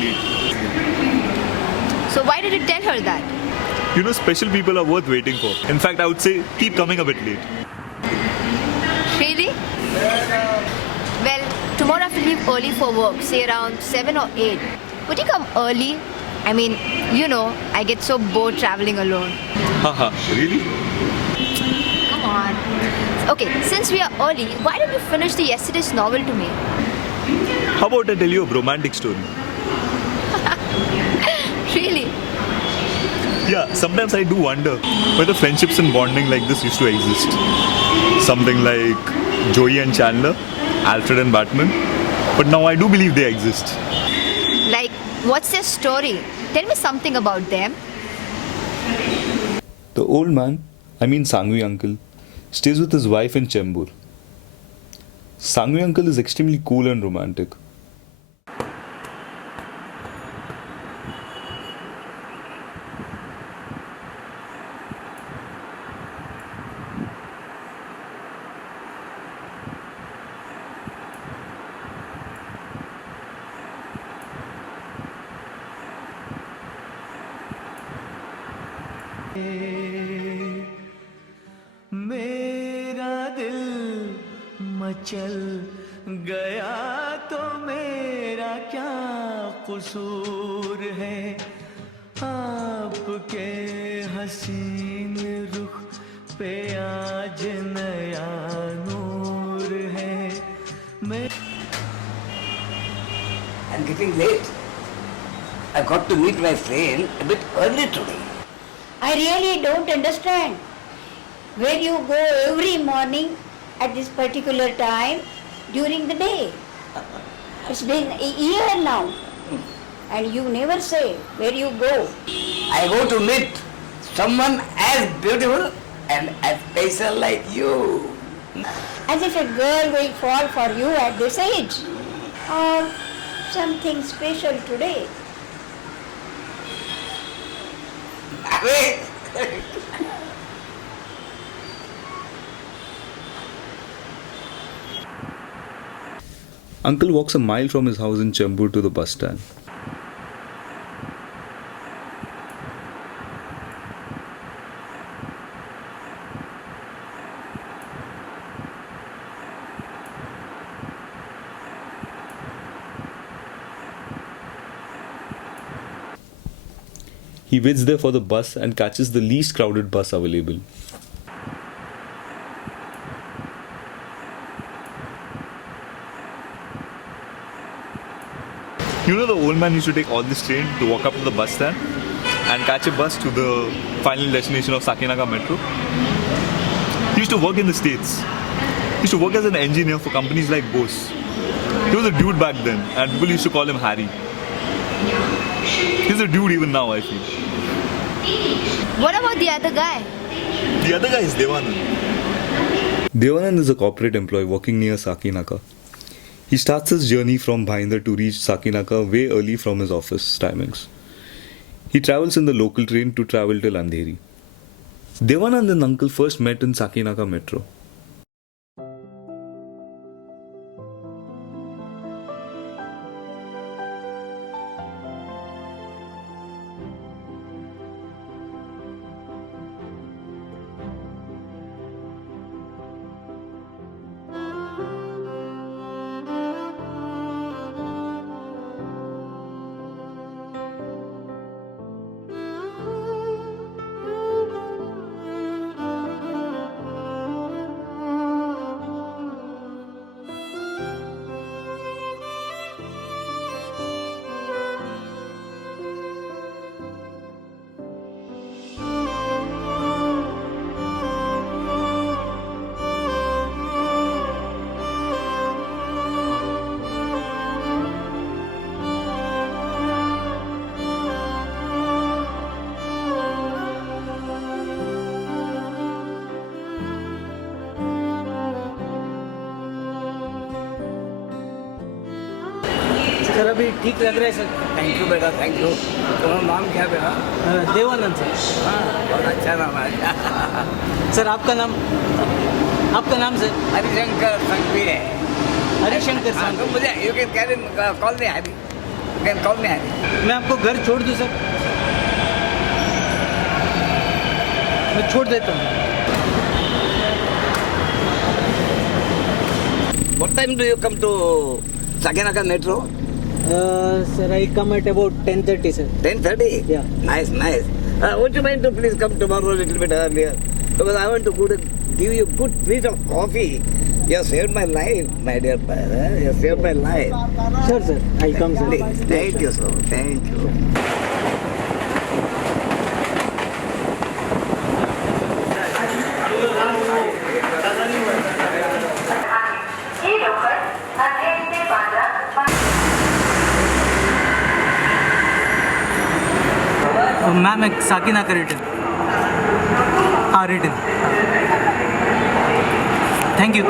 late. So why did you tell her that? You know, special people are worth waiting for. In fact, I would say keep coming a bit late. Really? Well, tomorrow I have to leave early for work, say around 7 or 8. Would you come early? I mean, you know, I get so bored traveling alone. Haha, really? Come on. Okay, since we are early, why don't you finish the yesterday's novel to me? How about I tell you a romantic story? Really? Yeah, sometimes I do wonder whether friendships and bonding like this used to exist. Something like Joey and Chandler, Alfred and Batman. But now I do believe they exist. Like, what's their story? Tell me something about them. The old man, I mean Sangvi uncle, stays with his wife in Chembur. Sangvi uncle is extremely cool and romantic. मेरा दिल मचल गया तो मेरा क्या कसूर है आपके हसीन रुख पे आज नया नूर है मैं I'm getting late. I got to meet my friend a bit early today. I really don't understand where you go every morning at this particular time during the day. It's been a year now and you never say where you go. I go to meet someone as beautiful and as special like you. As if a girl will fall for you at this age or something special today. Uncle walks a mile from his house in Chembur to the bus stand. He waits there for the bus and catches the least crowded bus available. You know, the old man used to take all this train to walk up to the bus stand and catch a bus to the final destination of Sakinaka Metro. He used to work in the States. He used to work as an engineer for companies like Bose. He was a dude back then and people used to call him Harry. He's a dude even now, I feel. What about the other guy? The other guy is Devanand. Devanand is a corporate employee working near Sakinaka. He starts his journey from Bhainder to reach Sakinaka way early from his office timings. He travels in the local train to travel till Andheri. Devanand and uncle first met in Sakinaka Metro. Sir अभी ठीक लग रहा है sir. Thank you बेटा, thank you. तुम्हारा नाम क्या बेटा? देवानंद सर। हाँ, बहुत अच्छा नाम है। सर आपका नाम सर? हरिशंकर संघवी है। हरिशंकर हाँ, संघवी। तो मुझे you can carry call me Hari. You can call me Harry. मैं आपको घर छोड़ दूँ सर? मैं छोड़ देता हूँ. What time do you come to Sakinaka Metro? Sir, I come at about 10:30, sir. 10:30? Yeah. Nice, nice. Would you mind to please come tomorrow a little bit earlier? Because I want to give you a good piece of coffee. You have saved my life, my dear brother. You have saved my life. Sure, sir. I'll come, sir. Please, thank you, sir. Thank you. Ma'am एक Sakinaka return. हाँ, return. Thank you.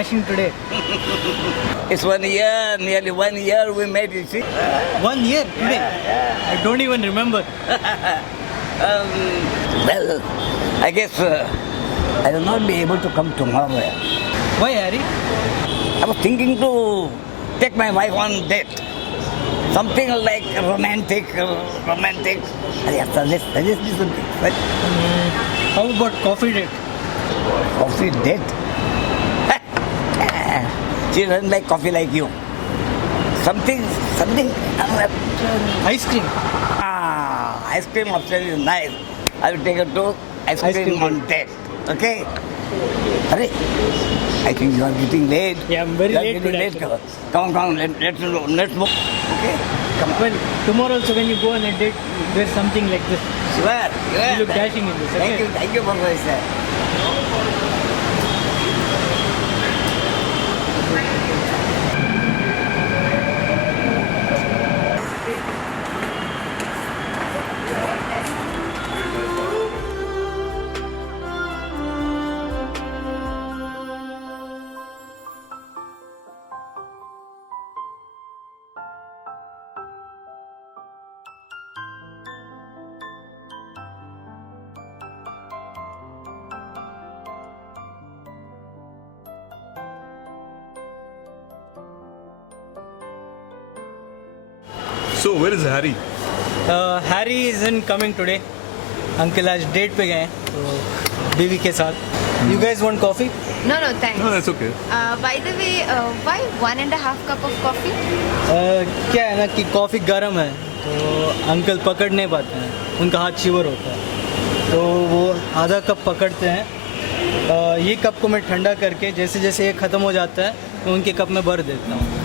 dashing today? It's 1 year, nearly 1 year we made it. See? 1 year today? I don't even remember. Well, I guess I will not be able to come tomorrow. Why, Harry? I was thinking to take my wife on date. Something like romantic. Suggest me something. Right? How about coffee date? Coffee date? She doesn't like coffee like you. Something. Ice cream. Ice cream option is nice. I will take her to ice cream on date. Okay? Hurry. I think you are getting late. Yeah, I'm very late today. Come on, let's move. Okay? Come on. Well, tomorrow also when you go on a date, there's something like this. Sure. You look dashing in this. Okay? Thank you for this. So where is Harry? Harry isn't coming today. Uncle आज date पे गए हैं तो बीवी के साथ. You guys want coffee? No, thanks. No, that's okay. By the way, why 1.5 cup of coffee? क्या है ना कि कॉफ़ी गर्म है तो अंकल पकड़ नहीं पाते हैं, उनका हाथ शिवर होता है तो वो आधा कप पकड़ते हैं. ये कप को मैं ठंडा करके जैसे जैसे ये ख़त्म हो जाता है तो उनके कप में भर देता हूँ.